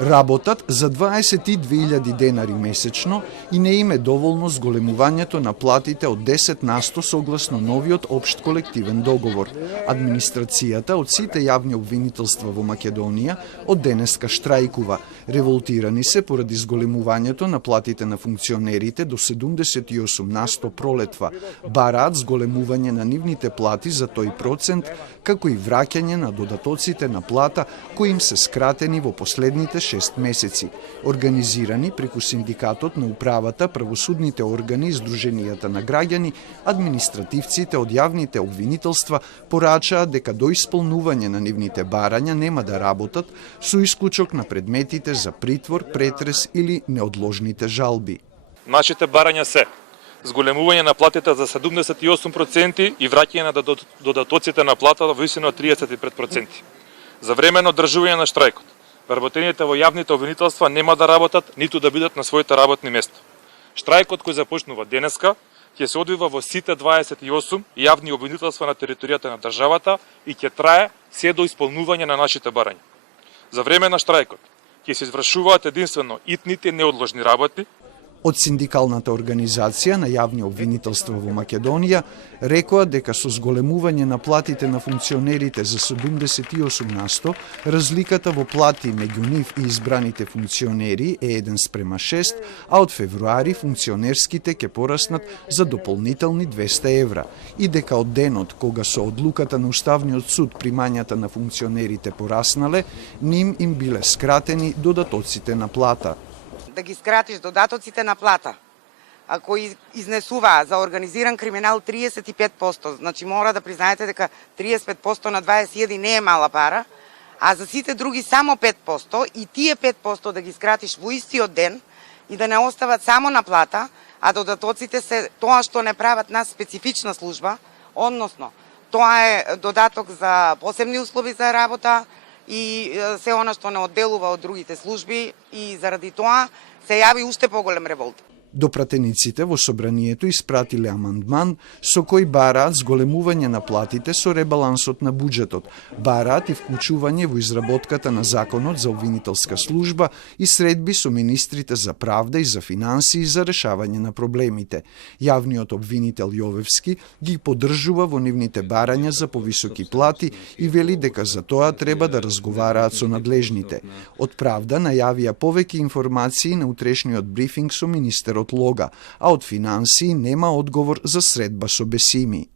Работат за 22.000 денари месечно и не им е доволно зголемувањето на платите од 10% согласно новиот општ колективен договор. Администрацијата од сите јавни обвинителства во Македонија од денеска штрајкува. Револтирани се поради зголемувањето на платите на функционерите до 78% пролетва. Бараат зголемување на нивните плати за тој процент, како и враќање на додатоците на плата кои им се скратени во последните 6 месеци. Организирани преку синдикатот на управата, правосудните органи и здруженијата на граѓани, административците од јавните обвинителства порачаат дека до исполнување на нивните барања нема да работат со исклучок на предметите за притвор, претрес или неодложните жалби. Нашите барања се зголемување на платите за 78% и враќање на додатоците на плата во висина од 35%. За времено одржување на штрајкот. Вработените во јавните обвинителства нема да работат, ниту да бидат на своите работни места. Штрајкот кој започнува денеска ќе се одвива во сите 28 јавни обвинителства на територијата на државата и ќе трае се до исполнување на нашите барања. За време на штрајкот ќе се извршуваат единствено итните неодложни работи. Од синдикалната организација на јавни обвинителства во Македонија рекоа дека со зголемување на платите на функционерите за 78%, разликата во плати меѓу нив и избраните функционери е 1:6, а од февруари функционерските ќе пораснат за дополнителни 200 евра и дека од денот кога со одлуката на Уставниот суд примањата на функционерите пораснале, ним им биле скратени додатоците на плата. Да ги скратиш додатоците на плата. Ако изнесува за организиран криминал 35%, значи мора да признаете дека 35% на 21 не е мала пара, а за сите други само 5% и тие 5% да ги скратиш во истиот ден и да не остават само на плата, а додатоците се тоа што не прават нас специфична служба, односно тоа е додаток за посебни услови за работа, и се она што не одделува од другите служби и заради тоа се јави уште поголем револт. Допратениците во собранието испратиле амандман со кој бараат зголемување на платите со ребалансот на буџетот, бараат и вклучување во изработката на законот за обвинителска служба и средби со министрите за правда и за финансии за решавање на проблемите. Јавниот обвинител Јовевски ги поддржува во нивните барања за повисоки плати и вели дека за тоа треба да разговараат со надлежните. Од правда најавија повеќе информации на утрешниот брифинг со министерот Лога, а од финансии нема одговор за средба со Бесими.